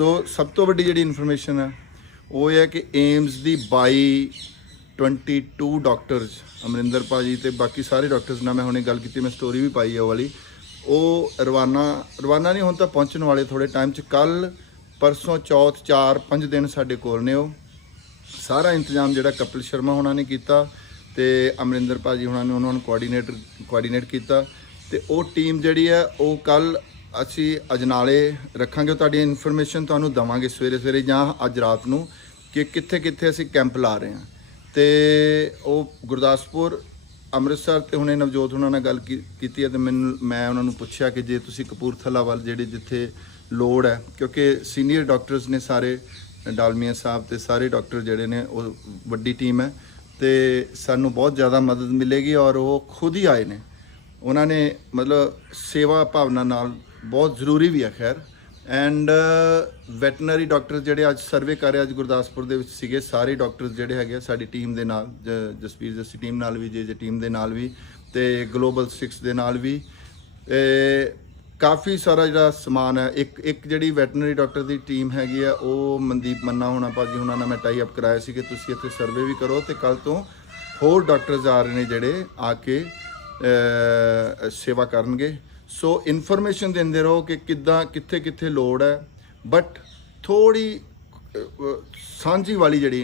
ਸੋ ਸਭ ਤੋਂ ਵੱਡੀ ਜਿਹੜੀ ਇਨਫੋਰਮੇਸ਼ਨ ਹੈ, ਉਹ ਇਹ ਹੈ ਕਿ ਏਮਸ ਦੀ 22 22 ਡਾਕਟਰਸ ਅਮਰਿੰਦਰ ਭਾਜੀ ਤੇ ਬਾਕੀ ਸਾਰੇ ਡਾਕਟਰਸ ਨਾਲ ਮੈਂ ਹੁਣੇ ਗੱਲ ਕੀਤੀ, ਮੈਂ ਸਟੋਰੀ ਵੀ ਪਾਈ ਆ ਉਹ ਵਾਲੀ। ਉਹ ਰਵਾਨਾ ਰਵਾਨਾ ਨਹੀਂ, ਹੁਣ ਤਾਂ ਪਹੁੰਚਣ ਵਾਲੇ ਥੋੜੇ ਟਾਈਮ ਚ। ਕੱਲ ਪਰਸੋਂ ਚੌਥ 4 5 ਦਿਨ ਸਾਡੇ ਕੋਲ ਨੇ ਉਹ। ਸਾਰਾ ਇੰਤਜ਼ਾਮ ਜਿਹੜਾ ਕਪਿਲ ਸ਼ਰਮਾ ਉਹਨਾਂ ਨੇ ਕੀਤਾ ਤੇ ਅਮਰਿੰਦਰ ਭਾਜੀ ਉਹਨਾਂ ਨੇ, ਉਹਨਾਂ ਨੂੰ ਕੋਆਰਡੀਨੇਟਰ ਕੋਆਰਡੀਨੇਟ ਕੀਤਾ। ਤੇ ਉਹ ਟੀਮ ਜਿਹੜੀ ਹੈ, ਉਹ ਕੱਲ ਅਸੀਂ ਅਜਨਾਲੇ ਰੱਖਾਂਗੇ ਉਹ ਤੁਹਾਡੀ ਇਨਫੋਰਮੇਸ਼ਨ ਤੁਹਾਨੂੰ ਦਵਾਂਗੇ ਸਵੇਰੇ ਸਵੇਰੇ ਜਾਂ ਅੱਜ ਰਾਤ ਨੂੰ ਕਿ ਕਿੱਥੇ ਕਿੱਥੇ ਅਸੀਂ ਕੈਂਪ ਲਾ ਰਹੇ ਹਾਂ। ਤੇ ਉਹ ਗੁਰਦਾਸਪੁਰ, ਅੰਮ੍ਰਿਤਸਰ ਤੇ ਹੁਣੇ ਨਵਜੋਤ ਉਹਨਾਂ ਨਾਲ ਗੱਲ ਕੀ- ਕੀਤੀ ਹੈ ਤੇ ਮੈਨੂੰ, ਮੈਂ ਉਹਨਾਂ ਨੂੰ ਪੁੱਛਿਆ ਕਿ ਜੇ ਤੁਸੀਂ ਕਪੂਰਥਲਾ ਵੱਲ ਜਿਹੜੇ ਜਿੱਥੇ ਲੋੜ ਹੈ, ਕਿਉਂਕਿ ਸੀਨੀਅਰ ਡਾਕਟਰਸ ਨੇ ਸਾਰੇ, ਡਾਲਮੀਆ ਸਾਹਿਬ ਤੇ ਸਾਰੇ ਡਾਕਟਰ ਜਿਹੜੇ ਨੇ, ਉਹ ਵੱਡੀ ਟੀਮ ਹੈ ਤੇ ਸਾਨੂੰ ਬਹੁਤ ਜ਼ਿਆਦਾ ਮਦਦ ਮਿਲੇਗੀ ਔਰ ਉਹ ਖੁਦ ਹੀ ਆਏ ਨੇ। ਉਹਨਾਂ ਨੇ ਮਤਲਬ ਸੇਵਾ ਭਾਵਨਾ ਨਾਲ ਬਹੁਤ ਜ਼ਰੂਰੀ ਵੀ ਹੈ ਖੈਰ। ਐਂਡ ਵੈਟਰਨਰੀ ਡਾਕਟਰ ਜਿਹੜੇ ਅੱਜ ਸਰਵੇ ਕਰ ਰਹੇ ਅੱਜ ਗੁਰਦਾਸਪੁਰ ਦੇ ਵਿੱਚ ਸੀਗੇ, ਸਾਰੇ ਡਾਕਟਰਸ ਜਿਹੜੇ ਹੈਗੇ ਆ, ਸਾਡੀ ਟੀਮ ਦੇ ਨਾਲ, ਜ- ਜਸਪੀਰ ਜੱਸੀ ਟੀਮ ਨਾਲ ਵੀ, ਜੇ ਜੇ ਟੀਮ ਦੇ ਨਾਲ ਵੀ, ਤੇ ਗਲੋਬਲ 6 ਦੇ ਨਾਲ ਵੀ, ਤੇ ਕਾਫੀ ਸਾਰਾ ਜਿਹੜਾ ਸਮਾਨ ਹੈ, ਇੱਕ ਇੱਕ ਜਿਹੜੀ ਵੈਟਰਨਰੀ ਡਾਕਟਰ ਦੀ ਟੀਮ ਹੈਗੀ ਆ, ਉਹ ਮਨਦੀਪ ਮੰਨਾ ਹੋਣਾ, ਭਾਜੀ ਉਹਨਾਂ ਨਾਲ ਮੈਂ ਟਾਈ ਅਪ ਕਰਾਇਆ ਸੀ ਕਿ ਤੁਸੀਂ ਇੱਥੇ ਸਰਵੇ ਵੀ ਕਰੋ, ਤੇ ਕੱਲ ਤੋਂ ਹੋਰ ਡਾਕਟਰਸ ਆ ਰਹੇ ਨੇ ਜਿਹੜੇ ਆ ਕੇ ਸੇਵਾ ਕਰਨਗੇ। ਸੋ ਇਨਫੋਰਮੇਸ਼ਨ ਦਿੰਦੇ ਰਹੋ ਕਿ ਕਿੱਦਾਂ, ਕਿੱਥੇ ਕਿੱਥੇ ਲੋੜ ਹੈ। ਬਟ ਥੋੜੀ ਸਾਂਝੀ ਵਾਲੀ ਜਿਹੜੀ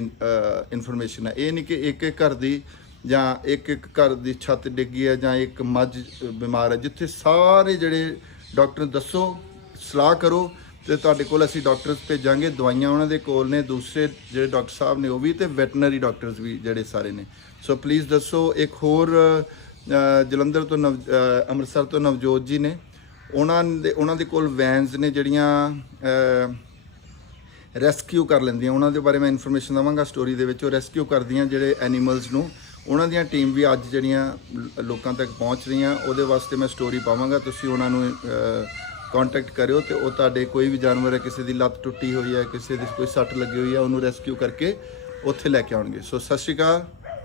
ਇਨਫੋਰਮੇਸ਼ਨ ਹੈ, ਇਹ ਨਹੀਂ ਕਿ ਇੱਕ ਇੱਕ ਘਰ ਦੀ ਜਾਂ ਇੱਕ ਇੱਕ ਘਰ ਦੀ ਛੱਤ ਡਿੱਗੀ ਹੈ ਜਾਂ ਇੱਕ ਮੱਝ ਬਿਮਾਰ ਹੈ। ਜਿੱਥੇ ਸਾਰੇ ਜਿਹੜੇ ਡਾਕਟਰ ਦੱਸੋ, ਸਲਾਹ ਕਰੋ ਤੇ ਤੁਹਾਡੇ ਕੋਲ ਅਸੀਂ ਡਾਕਟਰਸ ਭੇਜਾਂਗੇ। ਦਵਾਈਆਂ ਉਹਨਾਂ ਦੇ ਕੋਲ ਨੇ, ਦੂਸਰੇ ਜਿਹੜੇ ਡਾਕਟਰ ਸਾਹਿਬ ਨੇ, ਉਹ ਵੀ ਤੇ ਵੈਟਰਨਰੀ ਡਾਕਟਰਸ ਵੀ ਜਿਹੜੇ ਸਾਰੇ ਨੇ। ਸੋ ਪਲੀਜ਼ ਦੱਸੋ, ਇੱਕ ਹੋਰ ਜਲੰਧਰ ਤੋਂ ਨਵ ਅੰਮ੍ਰਿਤਸਰ ਤੋਂ ਨਵਜੋਤ ਜੀ ਨੇ। ਉਹਨਾਂ ਦੇ ਉਹਨਾਂ ਦੇ ਕੋਲ ਵੈਨਸ ਨੇ ਜਿਹੜੀਆਂ ਰੈਸਕਿਊ ਕਰ ਲੈਂਦੀਆਂ। ਉਹਨਾਂ ਦੇ ਬਾਰੇ ਮੈਂ ਇਨਫੋਰਮੇਸ਼ਨ ਦਵਾਂਗਾ ਸਟੋਰੀ ਦੇ ਵਿੱਚ। ਉਹ ਰੈਸਕਿਊ ਕਰਦੀਆਂ ਜਿਹੜੇ ਐਨੀਮਲਸ ਨੂੰ। ਉਹਨਾਂ ਦੀਆਂ ਟੀਮ ਵੀ ਅੱਜ ਜਿਹੜੀਆਂ ਲੋਕਾਂ ਤੱਕ ਪਹੁੰਚ ਰਹੀਆਂ। ਉਹਦੇ ਵਾਸਤੇ ਮੈਂ ਸਟੋਰੀ ਪਾਵਾਂਗਾ। ਤੁਸੀਂ ਉਹਨਾਂ ਨੂੰ ਕੰਟੈਕਟ ਕਰਿਓ ਤੇ ਉਹ ਤੁਹਾਡੇ ਕੋਈ ਵੀ ਜਾਨਵਰ ਹੈ, ਕਿਸੇ ਦੀ ਲੱਤ ਟੁੱਟੀ ਹੋਈ ਹੈ, ਕਿਸੇ ਦੀ ਕੋਈ ਸੱਟ ਲੱਗੀ ਹੋਈ ਹੈ, ਉਹਨੂੰ ਰੈਸਕਿਊ ਕਰਕੇ ਉੱਥੇ ਲੈ ਕੇ ਆਉਣਗੇ। ਸੋ ਸਤਿ ਸ਼੍ਰੀ ਅਕਾਲ।